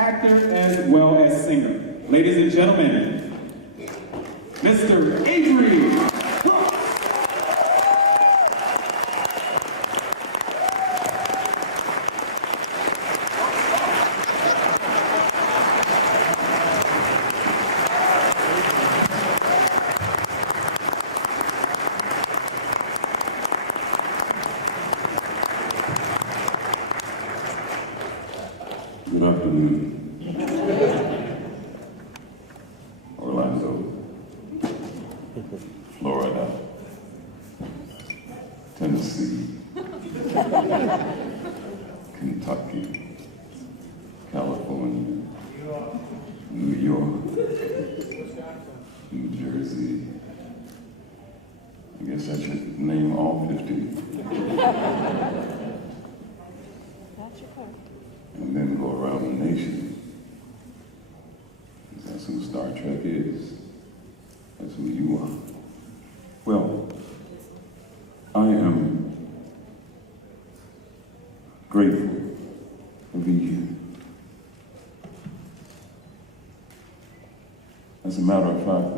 actor as well as singer. Ladies and gentlemen, Mr. Avery Brook. Good afternoon. Orlando, Florida, Tennessee, Kentucky, California, New York, New Jersey. I guess I should name all 50. And then go around the nation. That's who Star Trek is. That's who you are. Well, I am grateful to be here. As a matter of fact,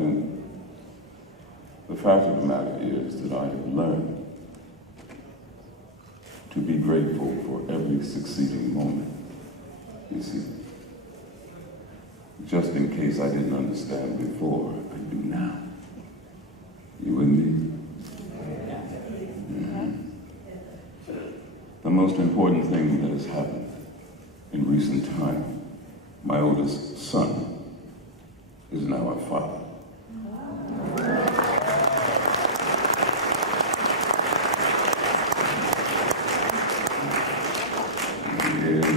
the fact of the matter is that I have learned to be grateful for every succeeding moment. You see, just in case I didn't understand before, I do now. You with me? Mm-hmm. The most important thing that has happened in recent time, my oldest son is now a father.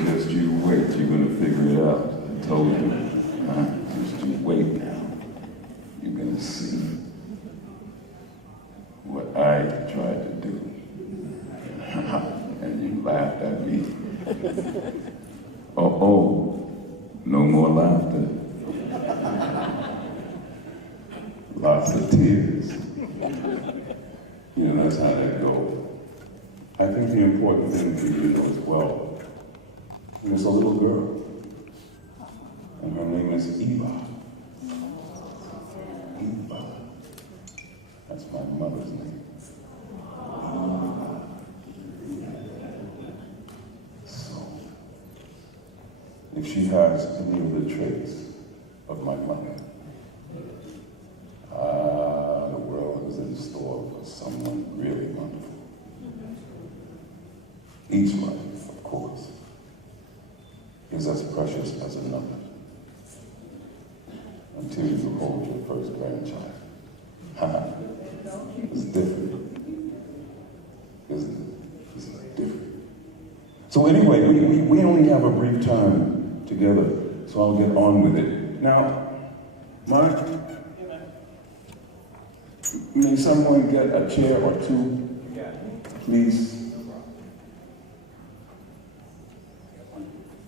Just you wait, you're gonna figure it out. I told you. Just you wait now. You're gonna see what I tried to do. And you laughed at me. Oh, no more laughter. Lots of tears. You know, that's how that goes. I think the important thing for you to know as well, there's a little girl, and her name is Eva. Eva. That's my mother's name. Eva. So, if she has any of the traits of my mother, the world is in store for someone really wonderful. Each life, of course, is as precious as another until you hold your first grandchild. It's different, isn't it? It's different. So anyway, we only have a brief time together, so I'll get on with it. Now, Mark, may someone get a chair or two, please?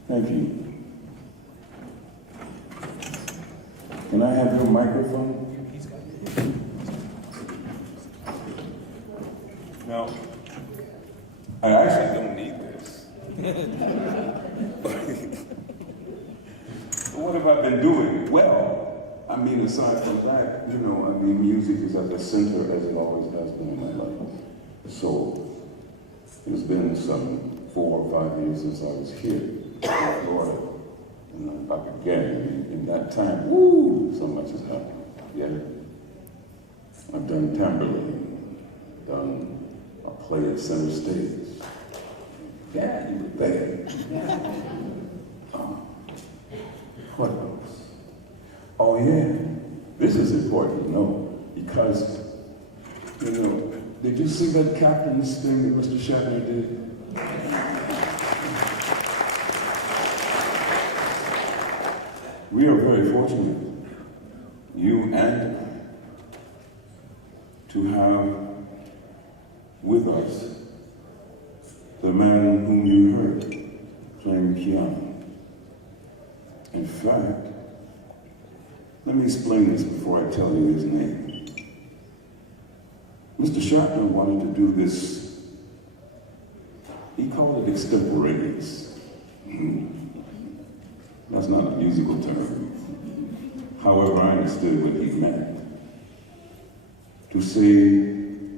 Thank you. Can I have your microphone? No. I actually don't need this. What have I been doing? Well, I mean, aside from that, you know, I mean, music is at the center as it always has been in my life. So, it's been some 4 or 5 years since I was here. Florida, and I'm back again. In that time, woo, so much has happened. Yeah, I've done Tambourine, done a play at Center Stage. Yeah, you were there. What else? Oh yeah, this is important to know because, you know, did you see that captain's thing that Mr. Shatner did? We are very fortunate, you and I, to have with us the man whom you heard playing piano. In fact, let me explain this before I tell you his name. Mr. Shatner wanted to do this, he called it extemporaneous. That's not a musical term. However, I understood what he meant. To say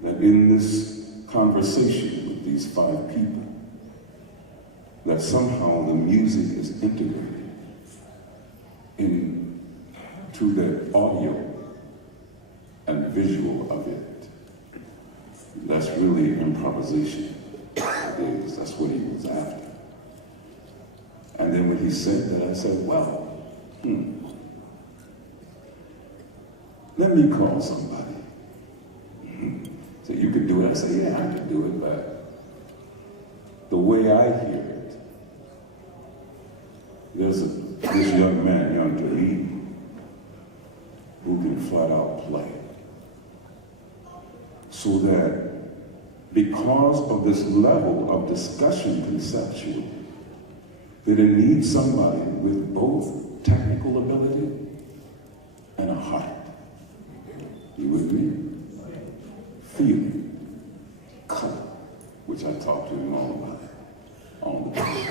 that in this conversation with these 5 people, that somehow the music is integrated into the audio and visual of it. That's really improvisation. It is. That's what he was after. And then when he said that, I said, well, let me call somebody. So you could do it. I said, yeah, I could do it, but the way I hear it, there's this young man, young Jaleel, who can flat out play. So that because of this level of discussion conceptual, that it needs somebody with both technical ability and a heart. You with me? Feeling, color, which I talked to him all about on the board.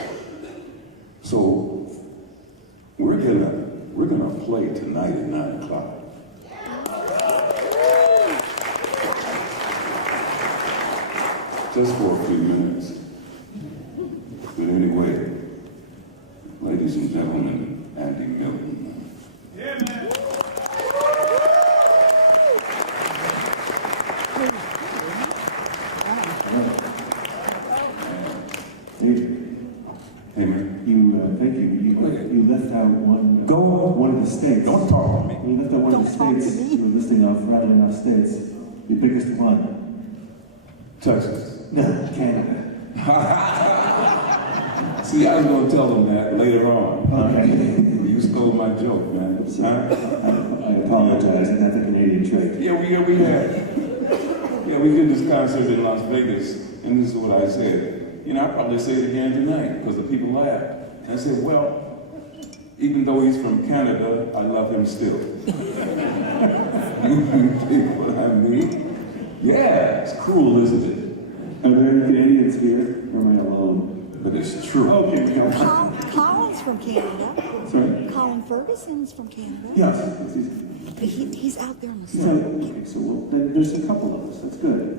So we're gonna play tonight at 9 o'clock. Just for a few minutes. But anyway, ladies and gentlemen, Andy Milton. Yeah, man. Hey man, thank you. You left out one of the states. Don't talk to me. You left out one of the states. You were listing off, rattling off states. Your biggest one. Texas. No, Canada. See, I was going to tell them that later on. Okay. You stole my joke, man. I apologize. That's a Canadian trait. Yeah, we did this concert in Las Vegas, and this is what I said. You know, I'll probably say it again tonight because the people laughed. And I said, well, even though he's from Canada, I love him still. You know what I mean? Yeah, it's cruel, isn't it? Are there any Canadians here? Or am I alone? But it's true. Okay, we go. Colin's from Canada. Sorry? Colin Ferguson's from Canada. Yes. He's out there in the He's sun. okay, so there's a couple of us. That's good.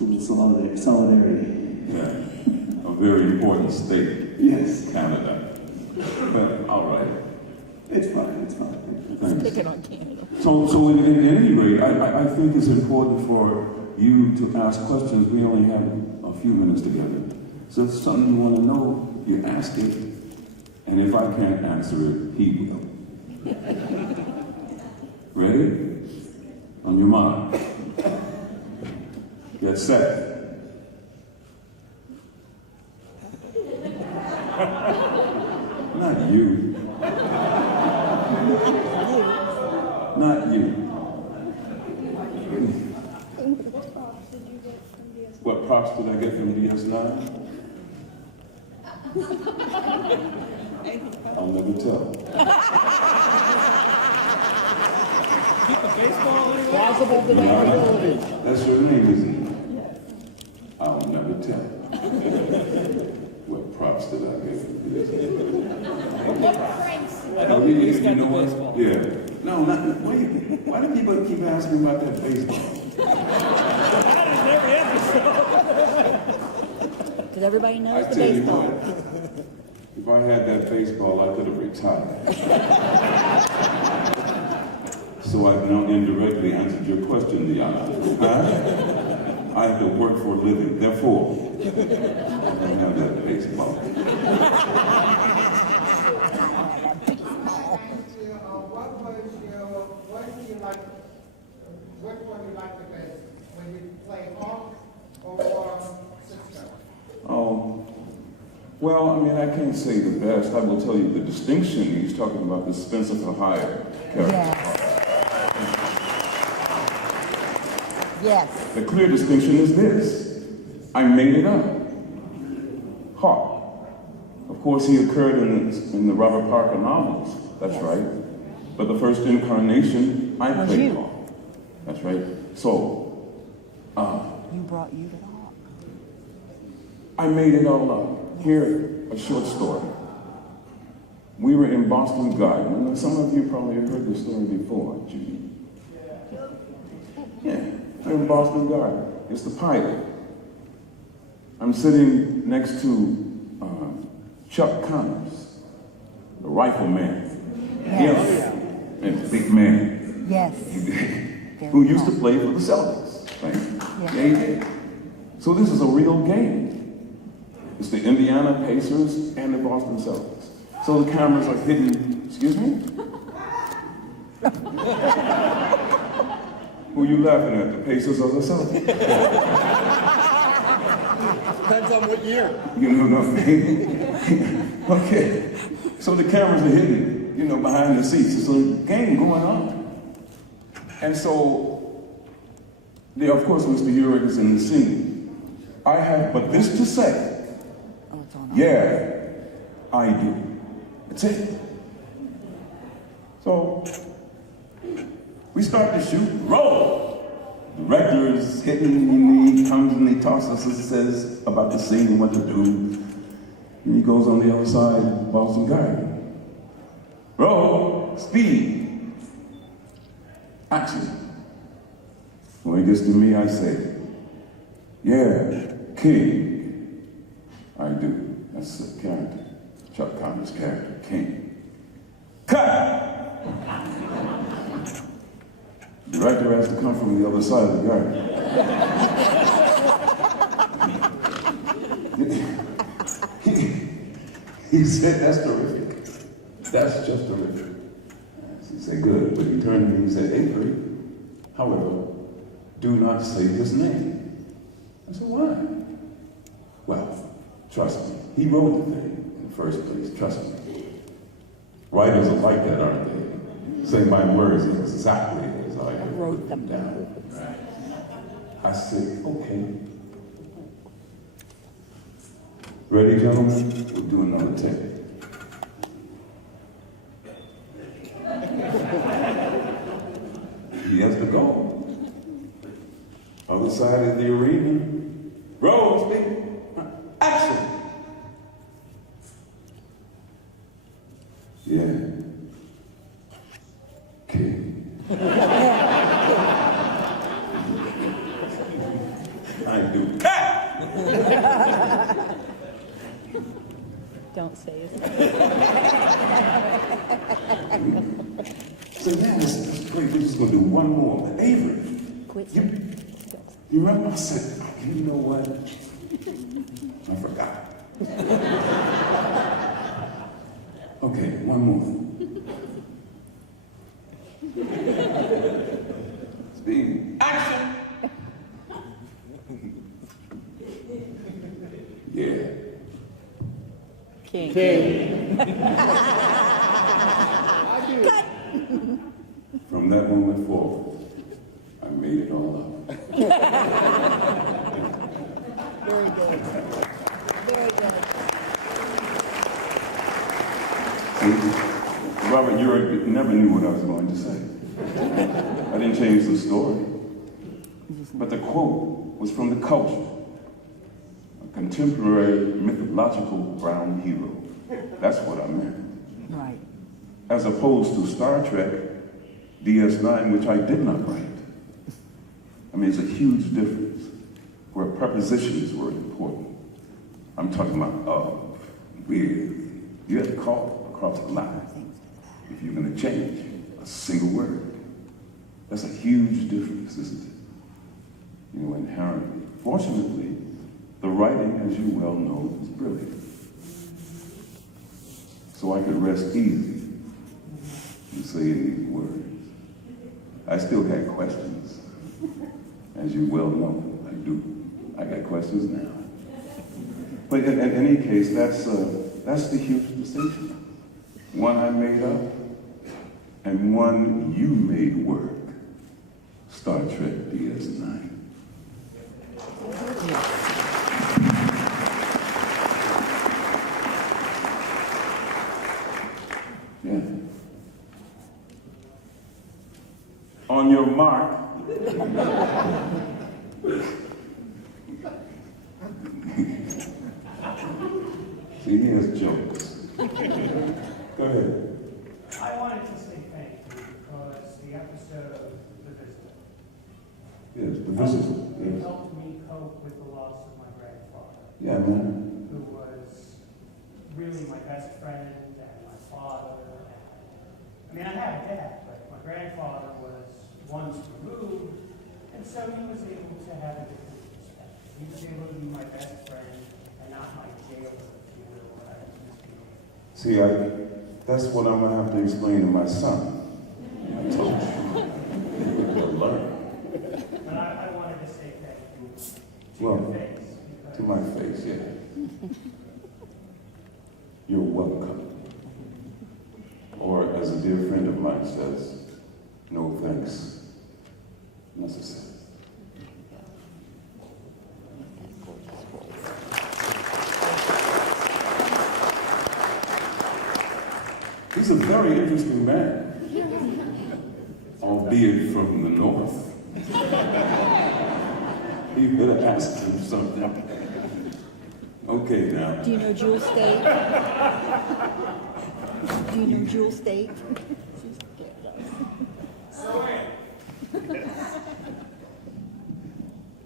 A little solidarity. Yeah, a very important state. Yes. Canada. But, all right. It's fine. Thanks. Picking on Canada. So in any rate, I think it's important for you to ask questions. We only have a few minutes together. So if it's something you want to know, you ask it. And if I can't answer it, he will. Ready? On your mark. Get set. Not you. Not you. What props did I get from DS9? I'll never tell. Plausible deniability. That's your name, isn't it? I'll never tell. What props did I get from DS9? I don't think he's got the baseball. Yeah. No, not, wait. Why do people keep asking about that baseball? Because everybody I knows the tell you baseball. what, if I had that baseball, I could have retired. So I've now indirectly answered your question, Diana. Huh? I have to work for a living, therefore, I don't have that baseball. Which one you like the best? When you play Hawk or Cisco? Oh, well, I mean, I can't say the best. I will tell you the distinction. He's talking about the Spencer for Hire character. Yes. The clear distinction is this. I made it up. Hawk. Of course, he occurred in the Robert Parker novels. That's Yes. right. But the first incarnation, I Was played you. Hawk. That's right. So, You brought you to Hawk. I made it all up. Here, a short story. We were in Boston Garden, and some of you probably have heard this story before, Judy. Yeah, we're in Boston Garden. It's the pilot. I'm sitting next to Chuck Connors, the rifleman. Yes. And big man. Yes. Who used to play for the Celtics, right? Yeah. Yeah, he did. So this is a real game. It's the Indiana Pacers and the Boston Celtics. So the cameras are hidden. Excuse me? Who you laughing at, the Pacers or the Celtics? Depends on what year. You know what I mean? Okay. So the cameras are hidden, you know, behind the seats. It's a game going on. And so, there, of course, Mr. Urick is in the scene. I have but this to say. Oh, it's on. Yeah, I do. That's it. So, we start to shoot. Roll! The director is hitting, he comes and he talks to us and says about the scene and what to do. And he goes on the other side of Boston Garden. Roll! Speed! Action! When it gets to me, I say, yeah, King. I do. That's the character. Chuck Connors' character, King. Cut! The director has to come from the other side of the garden. He said, that's terrific. That's just terrific. He said, good. But he turned to me and said, Avery, however, do not say his name. I said, why? Well, trust me. He wrote the thing in the first place. Trust me. Writers are like that, aren't they? Say my words exactly as I wrote them down. I said, okay. Ready, gentlemen? We'll do another take. He has to go. Other side of the arena. Roll, speak. Action. Yeah. King. I do. Don't say it. So yeah, this is great. We're just gonna do one more. Avery. Quit. You remember I said, oh, you know what? I forgot. Okay, one more. Speed. Action! Yeah. King. From that moment forward, I made it all up. Very good. Very good. See, Robert, you never knew what I was going to say. I didn't change the story. But the quote was from the culture. A contemporary mythological brown hero. That's what I meant. Right. As opposed to Star Trek DS9, which I did not write. I mean, it's a huge difference where prepositions were important. I'm talking about of, with. You had to call across the line if you're going to change a single word. That's a huge difference, isn't it? You know, inherently. Fortunately, the writing, as you well know, is brilliant. So I could rest easy and say these words. I still had questions. As you well know, I do. I got questions now. But in any case, that's the huge distinction. One I made up, and one you made work. Star Trek DS9. Yeah. On your mark. See, here's jokes. Go ahead. I wanted to say thank you because the episode, The Visitor, Yes, the visitor. Yes. helped me cope with the loss of my grandfather, Yeah, man. who was really my best friend and my father. I mean, I had a dad, but my grandfather was once removed, and so he was able to have a different perspective. He was able to be my best friend and not my jailer, if you will, what I used to be. See, that's what I'm gonna have to explain to my son. I told you. He'll learn. But I wanted to say thank you to Well, your face. to my face, yeah. You're welcome. Or as a dear friend of mine says, no thanks necessary. He's a very interesting man, albeit from the north. You better ask him something. Okay, now. Do you know Jewel State? Do you know Jewel State? So, Ann,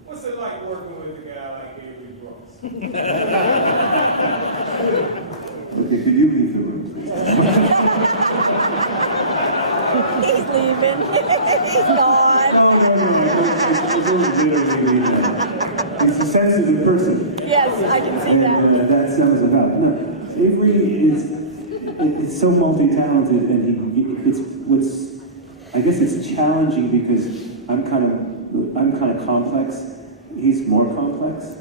what's it like working with a guy like Avery Brooks? Okay, could you leave the room, please? He's leaving. He's gone. He's a sensitive person. Yes, I can see that. And that sums it up. No, Avery is so multi-talented, and I guess it's challenging because I'm kind of complex. He's more complex,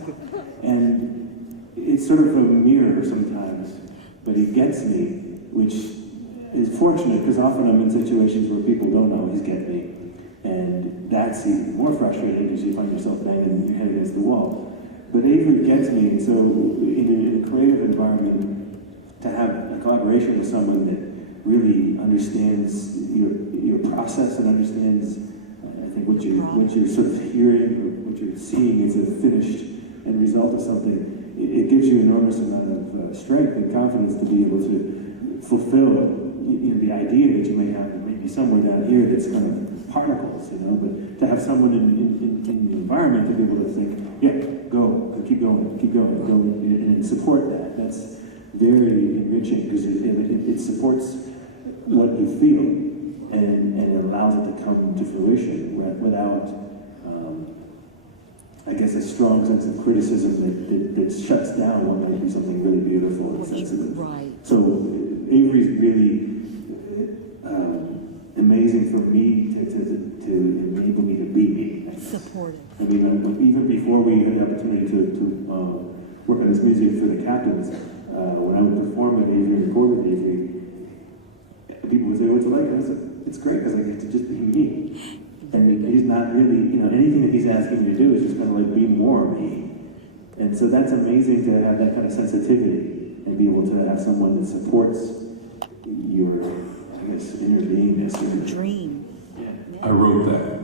and it's sort of a mirror sometimes. But he gets me, which is fortunate because often I'm in situations where people don't always get me, and that's even more frustrating because you find yourself banging your head against the wall. But Avery gets me, and so in a creative environment, to have a collaboration with someone that really understands your process and understands, I think, what you're sort of hearing or what you're seeing is a finished end result of something. It gives you an enormous amount of strength and confidence to be able to fulfill the idea that you may have, maybe somewhere down here that's kind of particles, but to have someone in the environment to be able to think, yeah, go, keep going, go, and support that. That's very enriching because it supports what you feel and it allows it to come to fruition without, I guess, a strong sense of criticism that shuts down what might be something really beautiful and sensitive. Right. So Avery's really amazing for me to enable me to be me. Supportive. I mean, even before we had the opportunity to work on this music for the captains, when I would perform with Avery and record with Avery, people would say, "What's it like?" And I said, "It's great because I get to just be me." And he's not really, anything that he's asking me to do is just kind of like be more me. And so that's amazing to have that kind of sensitivity and be able to have someone that supports your, I guess, inner beingness. Your dream. I wrote that.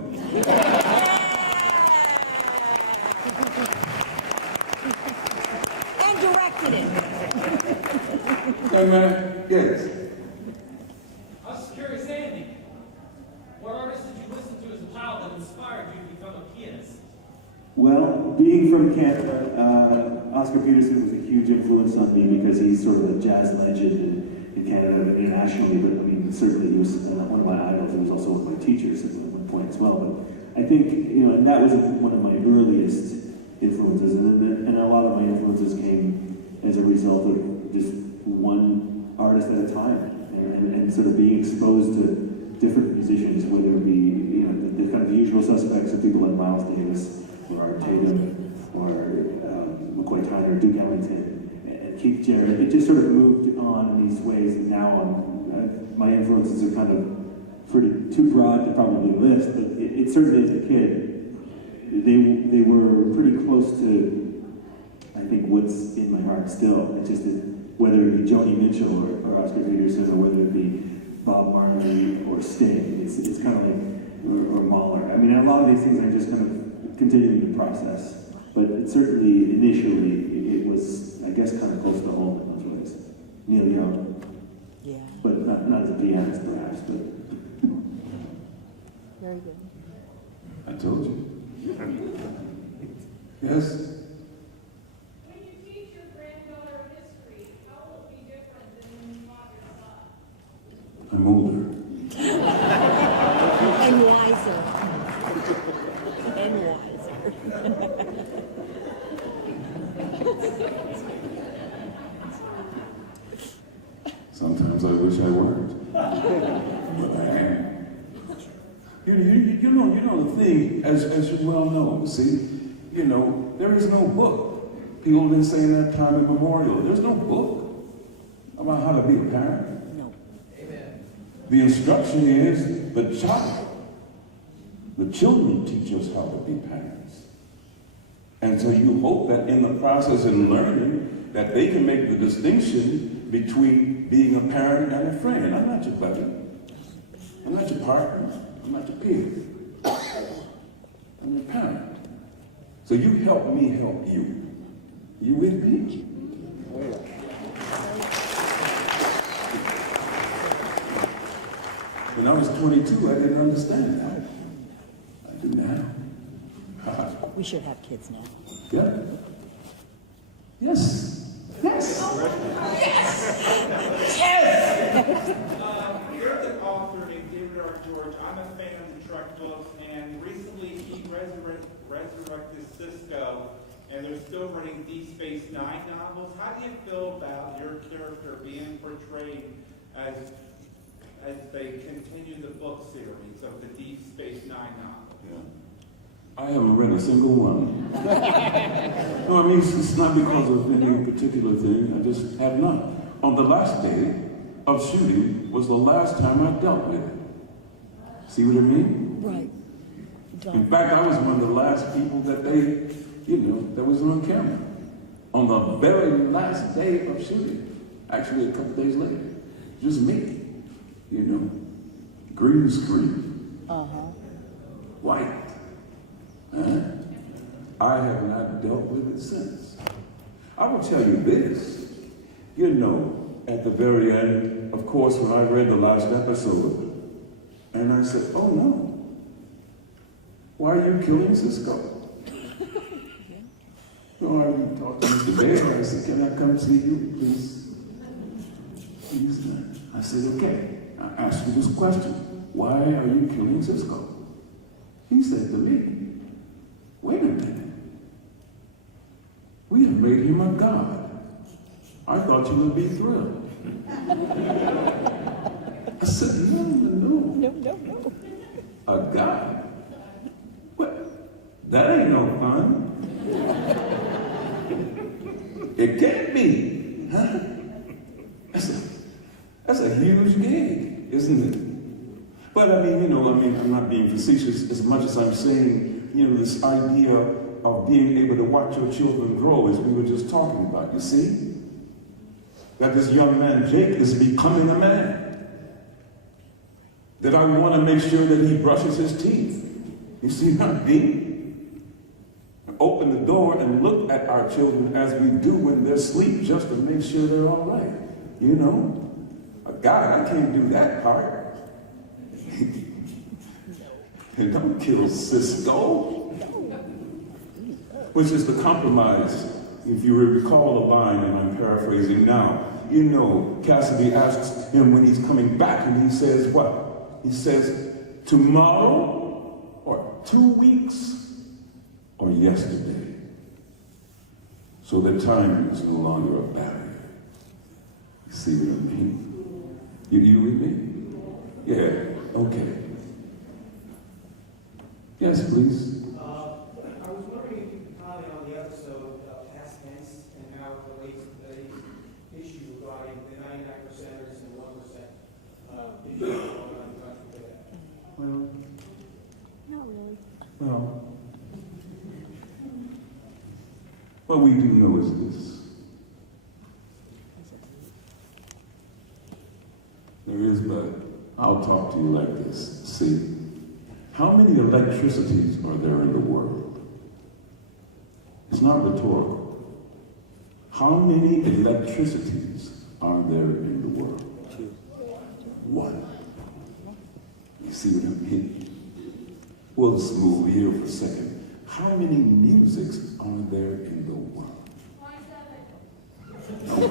And directed it. Hey, man. Yes. I was just curious, Andy, what artists did you listen to as a child that inspired you to become a pianist? Well, being from Canada, Oscar Peterson was a huge influence on me because he's sort of a jazz legend in Canada and internationally, but I mean, certainly he was one of my idols. He was also one of my teachers at one point as well. But I think, and that was one of my earliest influences, and a lot of my influences came as a result of just one artist at a time, and sort of being exposed to different musicians, whether it be the kind of usual suspects of people like Miles Davis or Art Tatum or McCoy Tyner, Duke Ellington, and Keith Jarrett. It just sort of moved on in these ways, and now my influences are kind of pretty too broad to probably list, but it certainly as a kid, they were pretty close to, I think, what's in my heart still. It's just that whether it be Joni Mitchell or Oscar Peterson, or whether it be Bob Marley or Sting, it's kind of like, or Mahler. I mean, a lot of these things are just kind of continuing to process. But certainly, initially, it was, I guess, kind of close to home in those ways. Neil Young. Yeah. not as a pianist perhaps, but Very good. I told you. Yes? When you teach your granddaughter history, how will it be different than when you taught your son? I'm older. And wiser. And wiser. Sometimes I wish I weren't. But I am. You know the thing, as you well know, see, there is no book. People have been saying that time immemorial. There's no book about how to be a parent. No. The instruction is the child. The children teach us how to be parents. And so you hope that in the process of learning that they can make the distinction between being a parent and a friend. I'm not your buddy. I'm not your partner. I'm not your peer. I'm your parent. So you help me help you. You with me? When I was 22, I didn't understand that. I do now. We should have kids now. Yeah? Yes. Yes. There's an author named David R. George. I'm a fan of the Trek books, and recently he resurrected Cisco, and they're still running Deep Space Nine novels. How do you feel about your character being portrayed as they continue the book series of the Deep Space Nine novel? Yeah. I haven't read a single one. No, I mean, it's not because of any particular thing. I just have not. On the last day of shooting was the last time I dealt with it. See what I mean? Right. In fact, I was one of the last people that that was on camera. On the very last day of shooting. Actually, a couple days later. Just me. Green screen. White. I have not dealt with it since. I will tell you this. At the very end, of course, when I read the last episode, and I said, oh no, why are you killing Cisco? I talked to Mr. Bear, I said, can I come see you, please? I said, okay. I asked you this question. Why are you killing Cisco? He said to me, wait a minute. We have made him a god. I thought you would be thrilled. I said, no. A god? What? That ain't no fun. It can't be. Huh? That's a huge gig, isn't it? But I'm not being facetious as much as I'm saying, this idea of being able to watch your children grow, as we were just talking about, you see? That this young man, Jake, is becoming a man. That I want to make sure that he brushes his teeth. You see, not me. Open the door and look at our children as we do when they're asleep, just to make sure they're all right. A guy, I can't do that part. And don't kill Cisco. Which is the compromise. If you recall the line, and I'm paraphrasing now, Cassidy asks him when he's coming back, and he says what? He says, tomorrow, or 2 weeks, or yesterday. So that time is no longer a barrier. You see what I mean? You with me? Yeah, okay. Yes, please. I was wondering if you could comment on the episode Past Tense and how it relates to the issue regarding the 99%ers and 1% issue going on in the country today. Well, Not really. what we do know is this. There is, but I'll talk to you like this. See, how many electricities are there in the world? It's not rhetorical. How many electricities are there in the world? See what I mean? Well, let's move here for a second. How many musics are there in the world?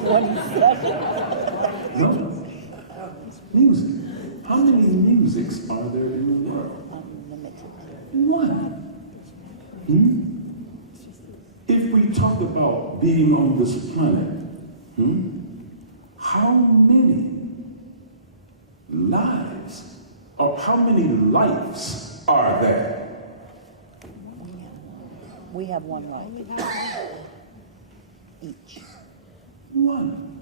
27. No. Music. How many musics are there in the world? One. If we talk about being on this planet, how many lives, or how many lives are there? We have one life. Each. One.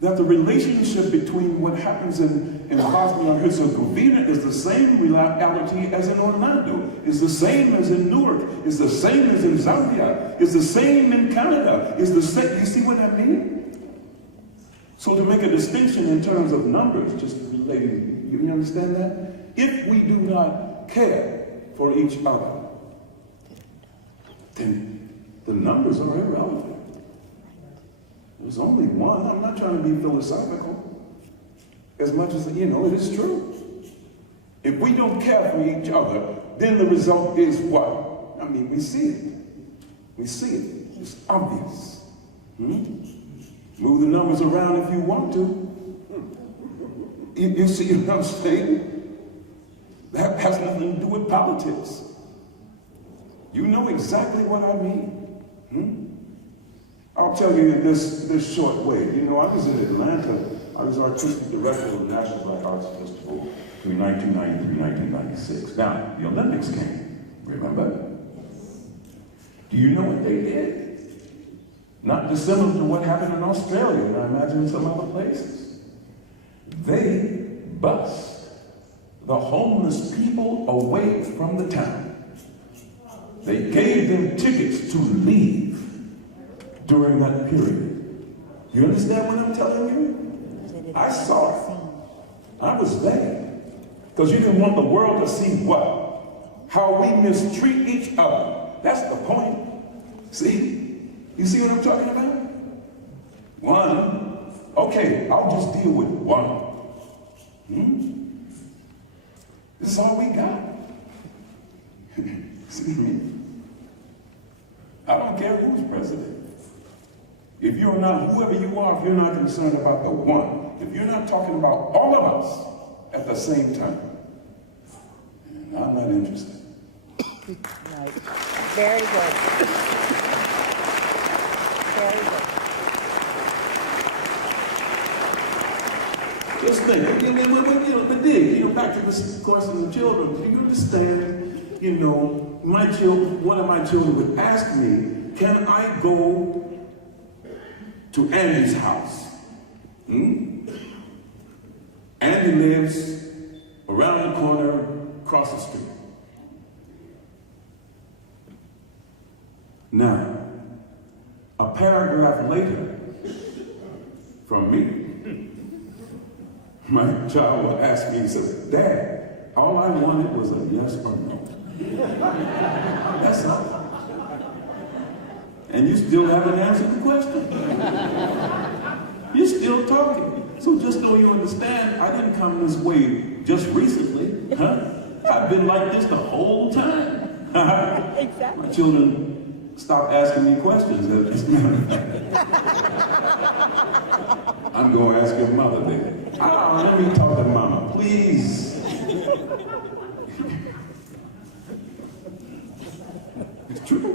That the relationship between what happens in Bosnia and Herzegovina is the same reality as in Orlando, is the same as in Newark, is the same as in Zambia, is the same in Canada, is the same. You see what I mean? So to make a distinction in terms of numbers, just relating, you understand that? If we do not care for each other, then the numbers are irrelevant. There's only one. I'm not trying to be philosophical. As much as, it is true. If we don't care for each other, then the result is what? I mean, we see it. We see it. It's obvious. Move the numbers around if you want to. You see what I'm saying? That has nothing to do with politics. You know exactly what I mean. I'll tell you in this short way. I was in Atlanta. I was artistic director of the National Black Arts Festival between 1993 and 1996. Now, the Olympics came, remember? Do you know what they did? Not dissimilar to what happened in Australia, and I imagine in some other places. They bused the homeless people away from the town. They gave them tickets to leave during that period. You understand what I'm telling you? I saw it. I was there. Because you didn't want the world to see what? How we mistreat each other. That's the point. See? You see what I'm talking about? One. Okay, I'll just deal with one. This is all we got. See me? I don't care who's president. If you're not, whoever you are, if you're not concerned about the one, if you're not talking about all of us at the same time, I'm not interested. Right. Very good. Very good. Just think, but dig, back to this question of children. Do you understand, my children, one of my children would ask me, can I go to Andy's house? Andy lives around the corner, across the street. Now, a paragraph later, from me, my child will ask me, he says, Dad, all I wanted was a yes or no. That's all. And you still haven't answered the question. You're still talking. So just so you understand, I didn't come this way just recently. I've been like this the whole time. Exactly. My children stopped asking me questions. As a matter of fact. I'm going to ask your mother then. Let me talk to Mama, please. It's true.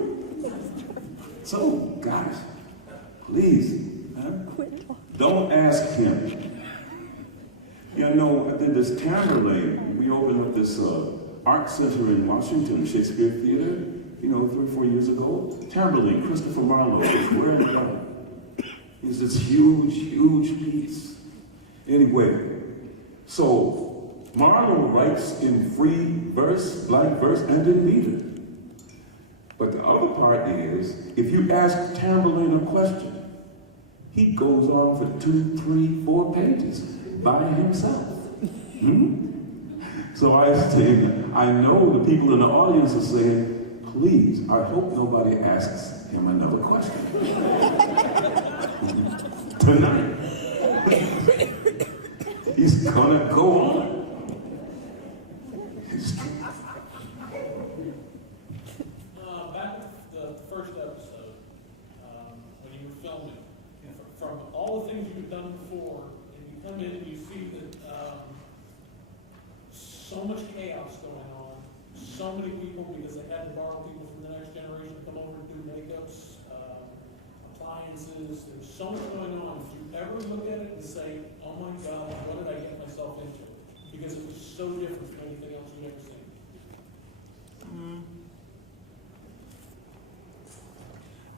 So, guys, please, don't ask him. I did this Tamberlane. We opened up this art center in Washington, Shakespeare Theater, 3 or 4 years ago. Tamberlane, Christopher Marlowe, was wearing it up. It's this huge, huge piece. Anyway, so Marlowe writes in free verse, blank verse, and in meter. But the other part is, if you ask Tamberlane a question, he goes on for 2, 3, 4 pages by himself. So I know the people in the audience are saying, please, I hope nobody asks him another question. Tonight. He's gonna go on. environment, you see that so much chaos going on, so many people, because they had to borrow people from the next generation to come over and do makeups, appliances, there's so much going on. Did you ever look at it and say, oh my God, what did I get myself into? Because it was so different from anything else you've ever seen.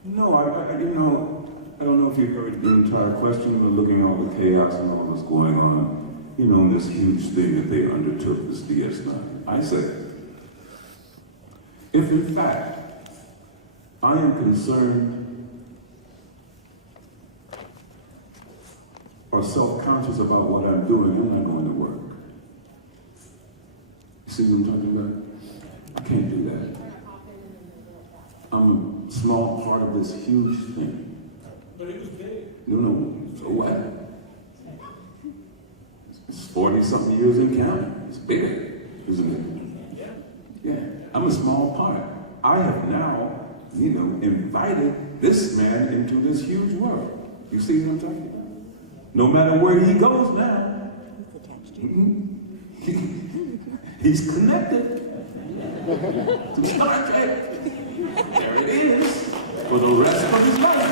No, I don't know if you heard the entire question, but looking at all the chaos and all that's going on, in this huge thing that they undertook, this DS9. I said, if in fact I am concerned or self-conscious about what I'm doing, I'm not going to work. You see what I'm talking about? I can't do that. I'm a small part of this huge thing. But it was big. No, so what? It's 40-something years in counting. It's big, isn't it? Yeah. I'm a small part. I have now, invited this man into this huge world. You see what I'm talking about? No matter where he goes now, he's connected to Star Trek. There it is for the rest of his life.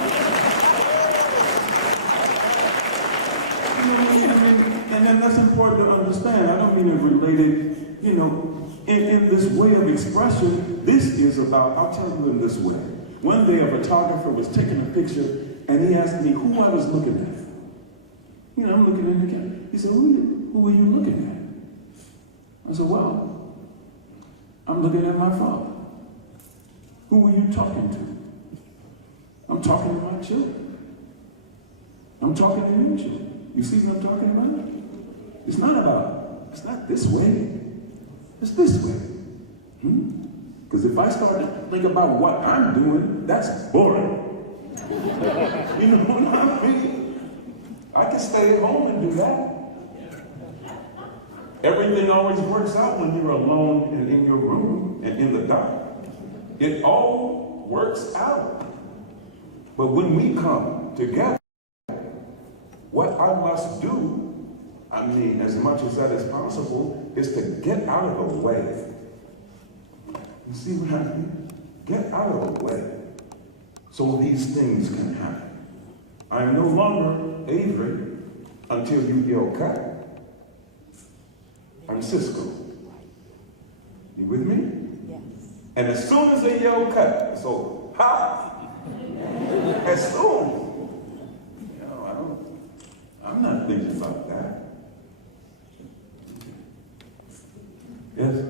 And then that's important to understand. I don't mean it related, in this way of expression, this is about, I'll tell you in this way. One day a photographer was taking a picture and he asked me who I was looking at. I'm looking at the camera. He said, who are you looking at? I said, well, I'm looking at my father. Who are you talking to? I'm talking to my children. I'm talking to your children. You see what I'm talking about? It's not this way. It's this way. Because if I start to think about what I'm doing, that's boring. You know what I mean? I can stay at home and do that. Everything always works out when you're alone and in your room and in the dark. It all works out. But when we come together, what I must do, as much as that is possible, is to get out of the way. You see what I mean? Get out of the way so these things can happen. I am no longer Avery until you yell cut. I'm Cisco. You with me? Yes. And as soon as they yell cut, it's over. Ha! As soon. I'm not thinking about that. Yes?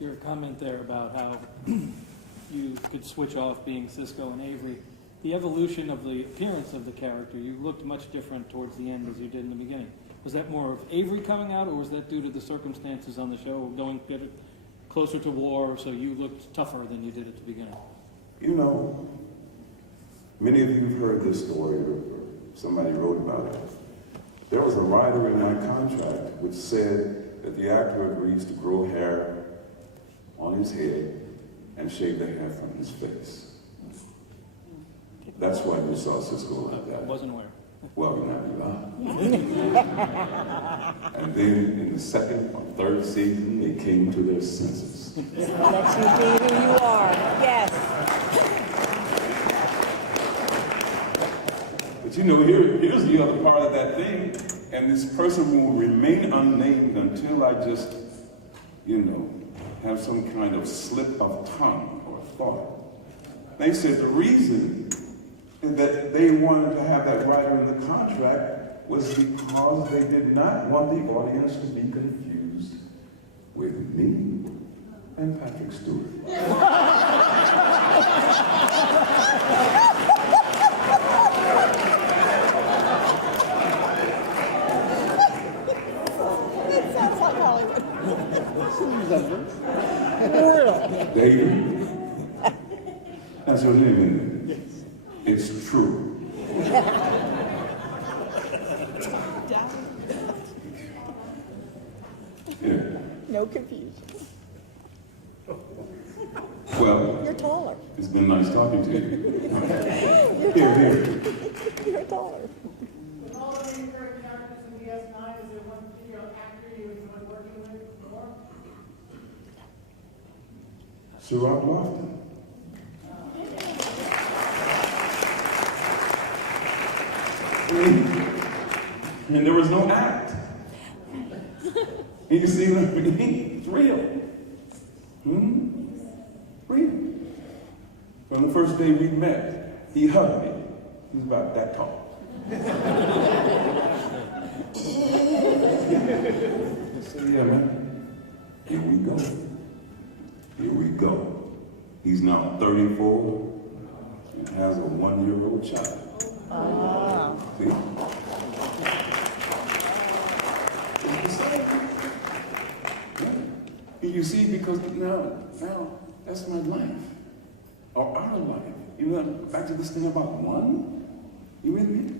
Your comment there about how you could switch off being Cisco and Avery, the evolution of the appearance of the character, you looked much different towards the end as you did in the beginning. Was that more of Avery coming out, or was that due to the circumstances on the show, going closer to war, so you looked tougher than you did at the beginning? Many of you have heard this story, or somebody wrote about it. There was a rider in my contract which said that the actor agrees to grow hair on his head and shave the hair from his face. That's why you saw Cisco like that. I wasn't aware. Well, now you are. And then in the second or third season, they came to their senses. Let you be who you are. Yes. But here's the other part of that thing, and this person will remain unnamed until I just, have some kind of slip of tongue or thought. They said the reason that they wanted to have that writer in the contract was because they did not want the audience to be confused with me and Patrick Stewart. It sounds like Hollywood. David, that's your name, isn't it? Yes. It's true. Yeah. No confusion. Well, You're taller. it's been nice talking to you. You're Here, taller. here. You're taller. All of these great characters in DS9 Ciroc Lofton. And there was no act. You see what I mean? It's real. Real. From the first day we met, he hugged me. He was about that tall. So yeah, man. Here we go. Here we go. He's now 34 and has a 1-year-old child. See? You see, because now that's my life, or our life. You know, back to this thing about one. You with me?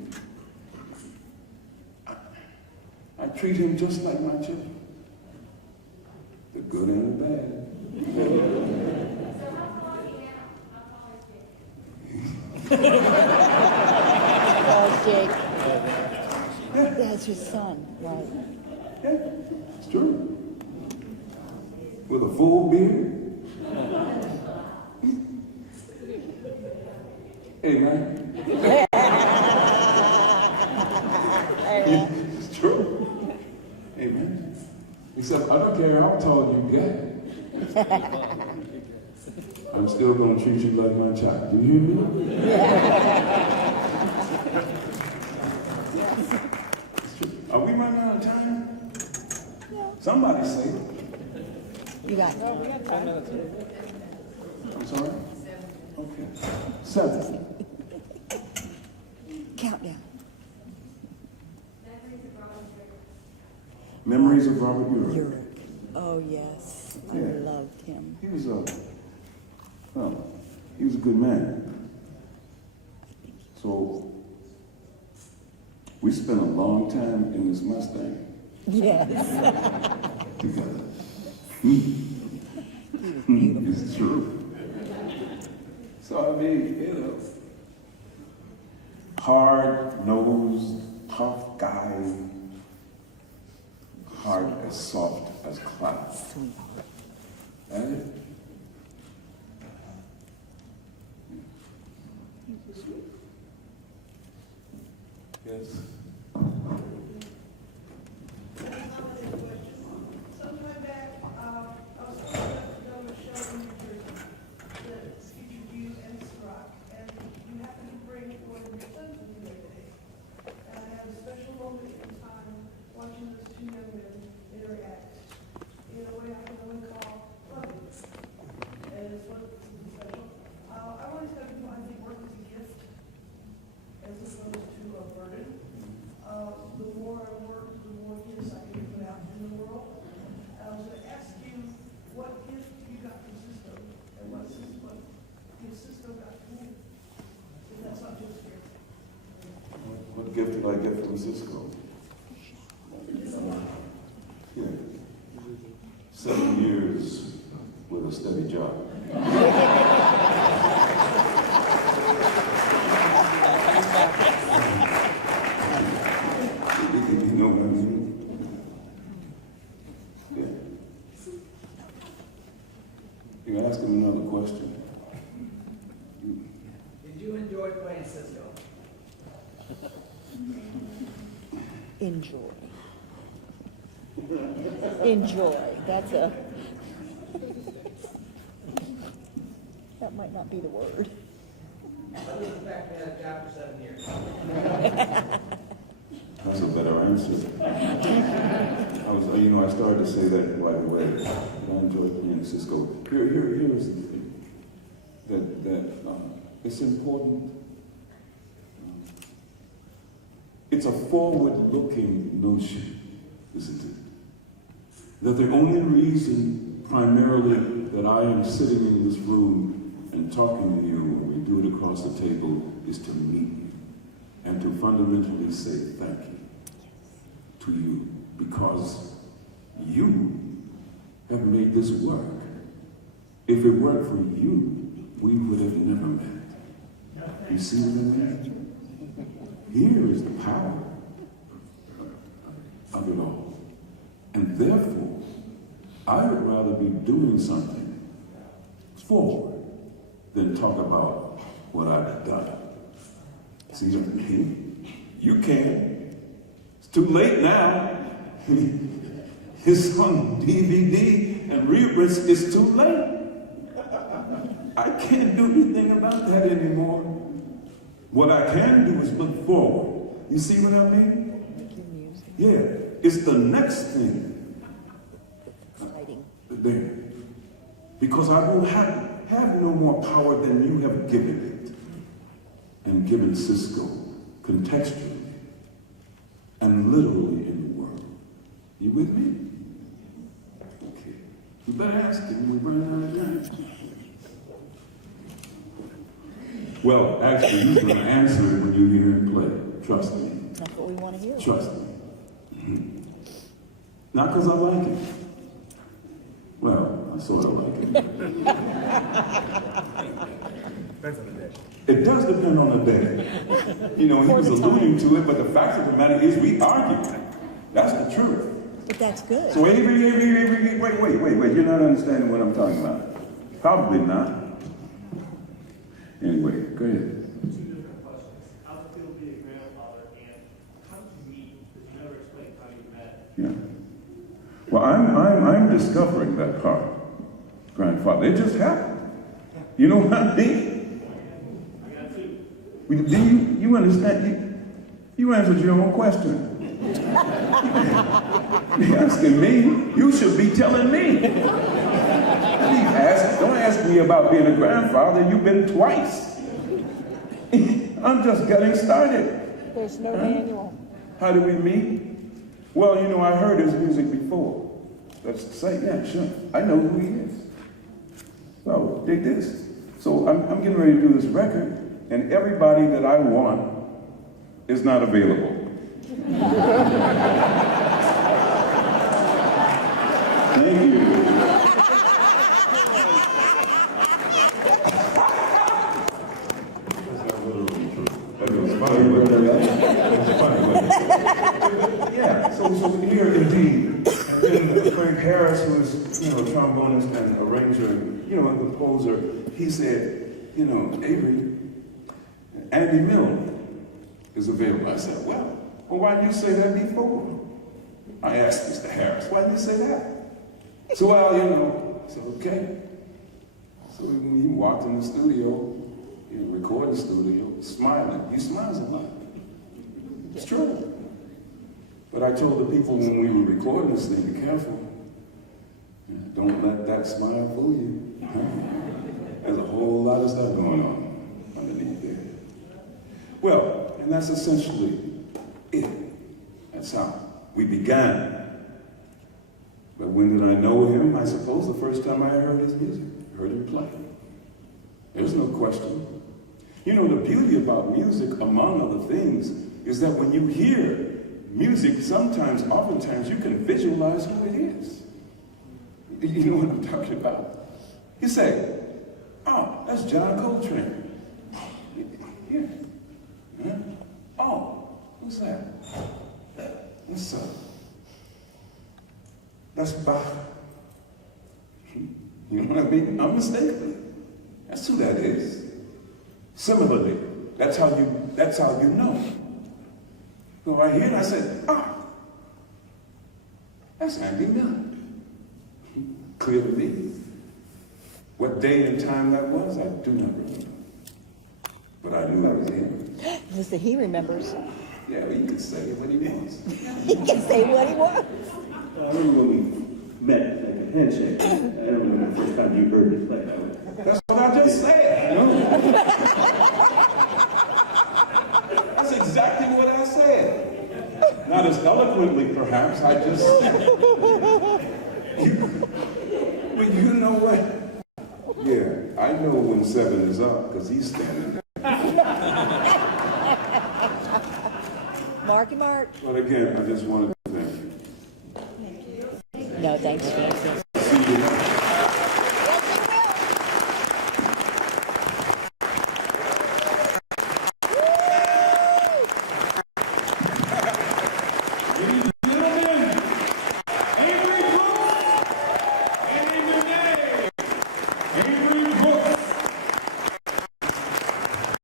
I treat him just like my children, the good and the bad. So how tall are you now? How tall is Jake? Oh, Jake. That's your son, right? Yeah, it's true. With a full beard. Hey, man. It's true. Hey, man. Except I don't care how tall you get. I'm still going to treat you like my child. Do you hear me? It's true. Are we running out of time? No. Somebody say it. You got it. We got 10 minutes. I'm sorry? Okay. 7. Countdown. Memories of Robert Urich. Urich. Oh, yes. I Yeah. loved him. He was he was a good man. So we spent a long time in this Mustang Yes. together. Beautiful. It's true. So I mean, you know, hard-nosed, tough guy, heart as soft as clouds. Sweetheart. That it? Yes. Sometime back, I was on a show in New Jersey that featured you and Ciroc, and you happened to bring one of your sons with you that day. And I had a special moment in time watching those two young men interact in a way I can only call loving. And it's what special. I always tell people I think work is a gift as opposed to a burden. The more I work, the more gifts I can put out in the world. And I was going to ask you what gift you got from Cisco and what gift Cisco got from you. If that's not just here. What gift did I get from Cisco? Yeah. 7 years with a steady job. You know what I mean? Yeah. You ask him another question. Did you enjoy playing Cisco? Enjoy. Enjoy. That might not be the word. Other than the fact we had a job for 7 years. That's a better answer. I started to say that right away. I enjoyed playing Cisco. Here is the thing. That it's important. It's a forward-looking notion, isn't it? That the only reason, primarily, that I am sitting in this room and talking to you when we do it across the table is to meet you and to fundamentally say thank you to you, because you have made this work. If it weren't for you, we would have never met. You see what I mean? Here is the power of it all. And therefore, I would rather be doing something forward than talk about what I've done. See what I mean? You can. It's too late now. It's on DVD and re-release. It's too late. I can't do anything about that anymore. What I can do is look forward. You see what I mean? Yeah, it's the next thing. Exciting. There. Because I will have no more power than you have given it. And given Cisco contextually and literally in the world. You with me? Okay. You better ask him when we run out of time. Well, actually, you're going to answer it when you hear him play. Trust me. That's what we want to hear. Trust me. Not because I like it. Well, I sort of like it. Depends on the day. It does depend on the day. You know, he was alluding to it, but the fact of the matter is we argue. That's the truth. But that's good. So Avery, wait. You're not understanding what I'm talking about. Probably not. Anyway, go ahead. Two different questions. How did it feel to be a grandfather, and how did you meet? Because you never explained how you met. Yeah. Well, I'm discovering that part, grandfather. It just happened. You know what I mean? I got two. Do you understand? You answered your own question. You're asking me. You should be telling me. Don't ask me about being a grandfather. You've been twice. I'm just getting started. There's no manual. How do we meet? Well, you know, I heard his music before. Let's say, yeah, sure. I know who he is. Well, dig this. So I'm getting ready to do this record, and everybody that I want is not available. Thank you. Yeah, so here indeed, and then Frank Harris, who is, you know, a trombonist and arranger, you know, a composer, he said, you know, Avery, Andy Miller is available. I said, well, why didn't you say that before? I asked Mr. Harris, why didn't you say that? So, well, you know, I said, okay. So when he walked in the studio, you know, recording studio, smiling. He smiles a lot. It's true. But I told the people when we were recording this thing, be careful. Don't let that smile fool you. There's a whole lot of stuff going on underneath there. Well, and that's essentially it. That's how we began. But when did I know him? I suppose the first time I heard his music, heard him play. There's no question. You know, the beauty about music, among other things, is that when you hear music, oftentimes, you can visualize who it is. You know what I'm talking about? You say, oh, that's John Coltrane. Yeah. Huh? Oh, who's that? What's up? That's Bach. You know what I mean? Unmistakably. That's who that is. Similarly, that's how you know. So right here, I said, that's Andy Miller. Clear to me. What day and time that was, I do not remember. But I knew I was him. Listen, he remembers. Yeah, well, he can say what he wants. He can say what he wants. I remember when we met, like a handshake. I don't remember the first time you heard me play. That's what I just said. You know? That's exactly what I said. Not as eloquently, perhaps. I just. But you know what? Yeah, I know when 7 is up because he's standing there. Marky Mark. But again, I just wanted to thank you. No, thanks, Francis.